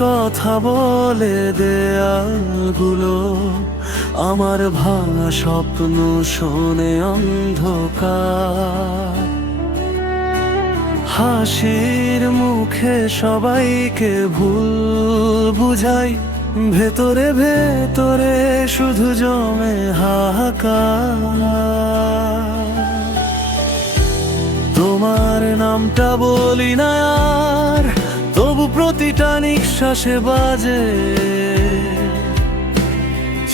কথা বলে দেয়ালগুলো, আমার ভাঙা স্বপ্ন শোনে অন্ধকার। হাসির মুখে সবাইকে ভুল বুঝাই, ভেতরে ভেতরে শুধু জমে হাহাকার। তোমার নামটা বলি না আর, তবু প্রতিটা নিঃশ্বাসে বাজে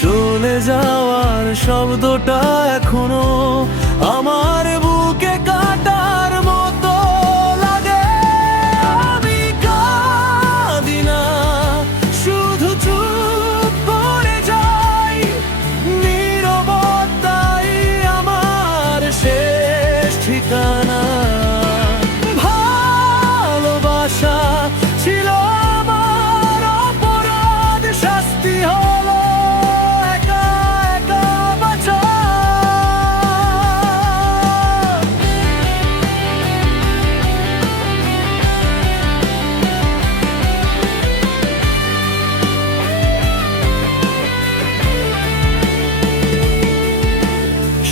চলে যাওয়ার শব্দটা এখনো আমার বুকে কাটার মতো লাগে। আমি কাঁদি না, শুধু চুপ করে যাই, নীরবতাই আমার শেষ ঠিকানা। ভালোবাসা ছিল আমার অপরাধ, শাস্তি হলো একা একা বাঁচা।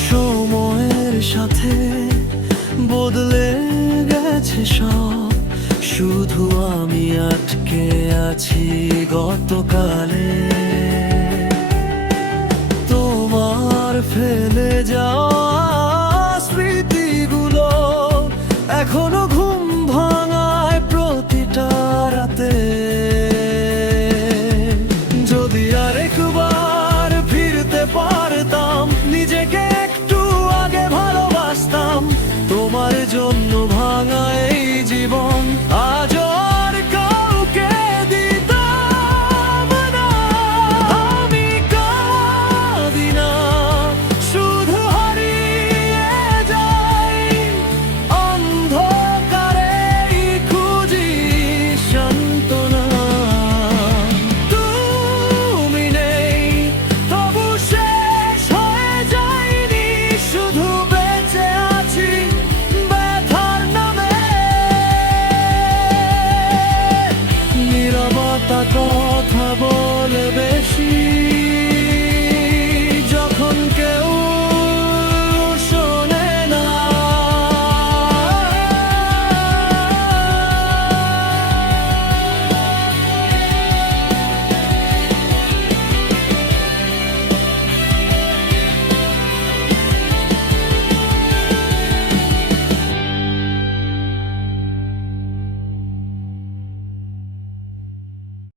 সময়ের সাথে বদলে গেছে সব, শুধু আমি আটকে আছি গতকালে। তোমার ফেলে যাওয়া স্মৃতিগুলো এখনো ঘুম ভাঙায় প্রতিটা রাতে। যদি আরেকবার ফিরতে পারতাম, নিজেকে একটু আগে ভালোবাসতাম, তোমার জন্য ভাঙা এই জীবন আজ আর কাউকে দিতাম না। আমি কাঁদি না, শুধু হারিয়ে যাই, অন্ধকারেই খুঁজি সান্ত্বনা। তুমি নেই, তবু শেষ হয়ে যায়নি, শুধু বেঁচে আছি ব্যথার নামে। নীরবতা কথা বলে বেশি।